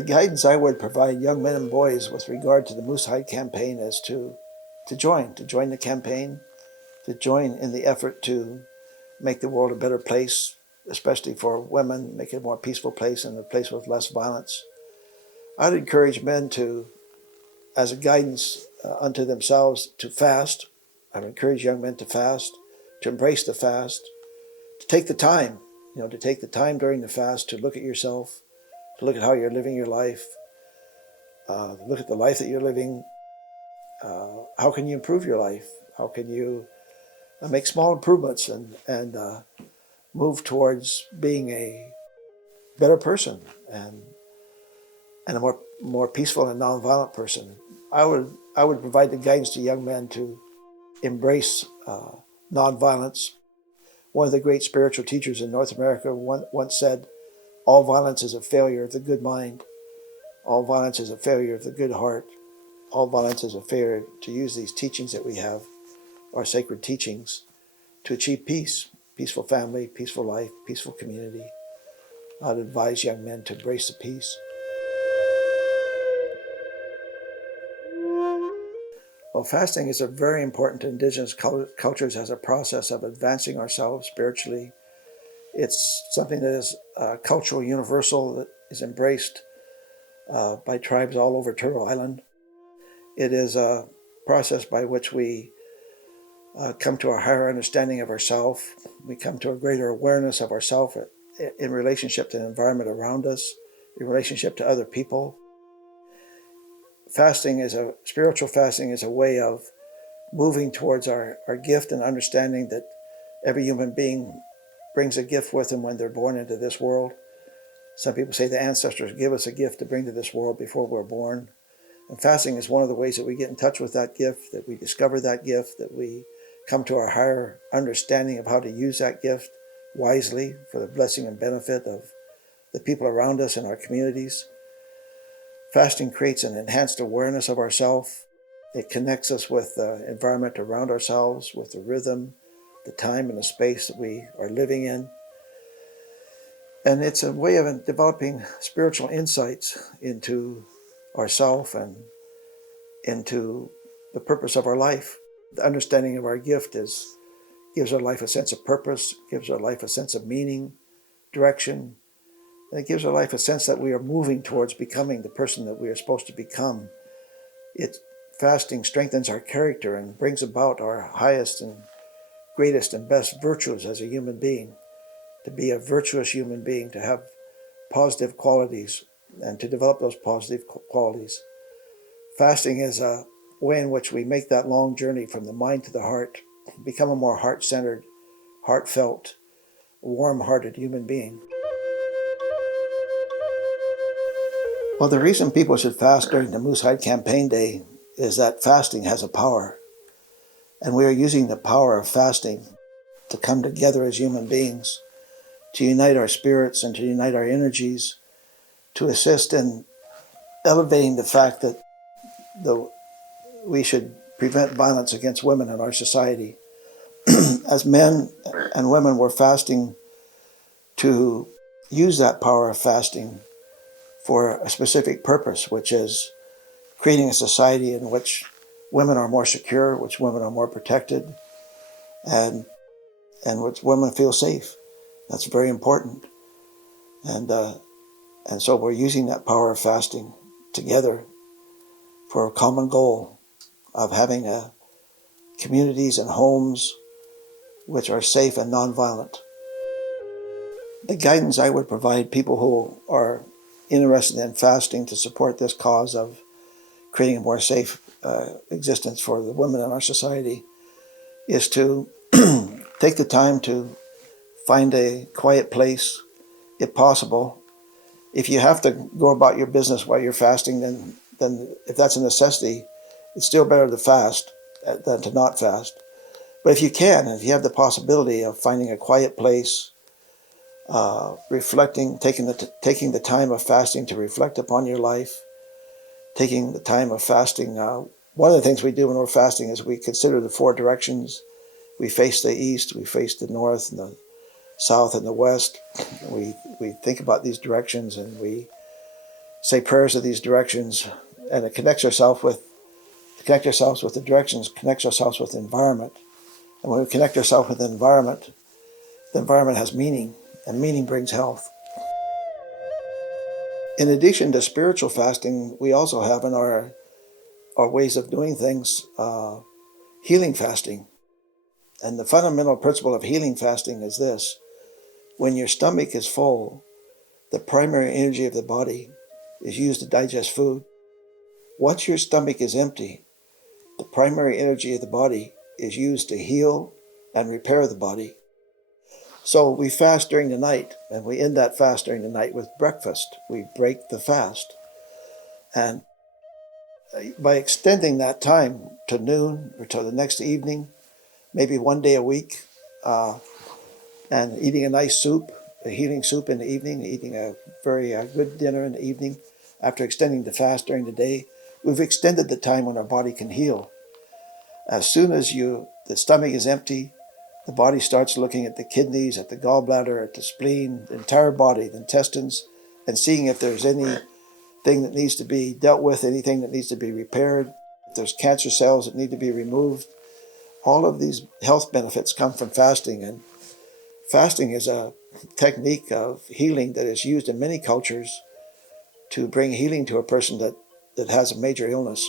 The guidance I would provide young men and boys with regard to the Moosehead campaign is to join the campaign, to join in the effort to make the world a better place, especially for women, make it a more peaceful place and a place with less violence. I'd encourage men to, as a guidance unto themselves, to fast. I'd encourage young men to fast, to embrace the fast, to take the time, to take the time during the fast to look at yourself, to look at how you're living your life, look at the life that you're living. How can you improve your life? How can you make small improvements and move towards being a better person and a more peaceful and nonviolent person? I would provide the guidance to young men to embrace nonviolence. One of the great spiritual teachers in North America once said, "All violence is a failure of the good mind. All violence is a failure of the good heart. All violence is a failure to use these teachings that we have, our sacred teachings, to achieve peace, peaceful family, peaceful life, peaceful community." I'd advise young men to embrace the peace. Well, fasting is a very important to indigenous cultures as a process of advancing ourselves spiritually. It's something that is cultural universal, that is embraced by tribes all over Turtle Island. It is a process by which we come to a higher understanding of ourselves. We come to a greater awareness of ourselves in relationship to the environment around us, in relationship to other people. Spiritual fasting is a way of moving towards our gift and understanding that every human being brings a gift with them when they're born into this world. Some people say the ancestors give us a gift to bring to this world before we're born. And fasting is one of the ways that we get in touch with that gift, that we discover that gift, that we come to our higher understanding of how to use that gift wisely for the blessing and benefit of the people around us and our communities. Fasting creates an enhanced awareness of ourselves. It connects us with the environment around ourselves, with the rhythm, the time and the space that we are living in. And it's a way of developing spiritual insights into ourself and into the purpose of our life. The understanding of our gift gives our life a sense of purpose, gives our life a sense of meaning, direction, and it gives our life a sense that we are moving towards becoming the person that we are supposed to become. Fasting strengthens our character and brings about our highest and greatest and best virtues as a human being. To be a virtuous human being, to have positive qualities, and to develop those positive qualities. Fasting is a way in which we make that long journey from the mind to the heart, become a more heart-centered, heartfelt, warm-hearted human being. Well, the reason people should fast during the Moosehead Campaign Day is that fasting has a power. And we are using the power of fasting to come together as human beings, to unite our spirits and to unite our energies, to assist in elevating the fact that we should prevent violence against women in our society. As men and women, we're fasting to use that power of fasting for a specific purpose, which is creating a society in which women are more secure, which women are more protected, and which women feel safe. That's very important. And so we're using that power of fasting together for a common goal of having communities and homes which are safe and nonviolent. The guidance I would provide people who are interested in fasting to support this cause of creating a more safe existence for the women in our society is to take the time to find a quiet place, if possible. If you have to go about your business while you're fasting, then if that's a necessity, it's still better to fast than to not fast. But if you can, if you have the possibility of finding a quiet place, reflecting, taking the time of fasting to reflect upon your life, taking the time of fasting. One of the things we do when we're fasting is we consider the four directions. We face the east, we face the north, and the south, and the west. We think about these directions, and we say prayers of these directions, and it connects ourselves with the directions, connects ourselves with the environment. And when we connect ourselves with the environment has meaning, and meaning brings health. In addition to spiritual fasting, we also have in our ways of doing things healing fasting. And the fundamental principle of healing fasting is this: when your stomach is full, the primary energy of the body is used to digest food. Once your stomach is empty, the primary energy of the body is used to heal and repair the body. So we fast during the night, and we end that fast during the night with breakfast. We break the fast. And by extending that time to noon or to the next evening, maybe one day a week, and eating a nice soup, a healing soup in the evening, eating a very good dinner in the evening, after extending the fast during the day, we've extended the time when our body can heal. As soon as the stomach is empty, the body starts looking at the kidneys, at the gallbladder, at the spleen, the entire body, the intestines, and seeing if there's anything that needs to be dealt with, anything that needs to be repaired, if there's cancer cells that need to be removed. All of these health benefits come from fasting, and fasting is a technique of healing that is used in many cultures to bring healing to a person that has a major illness.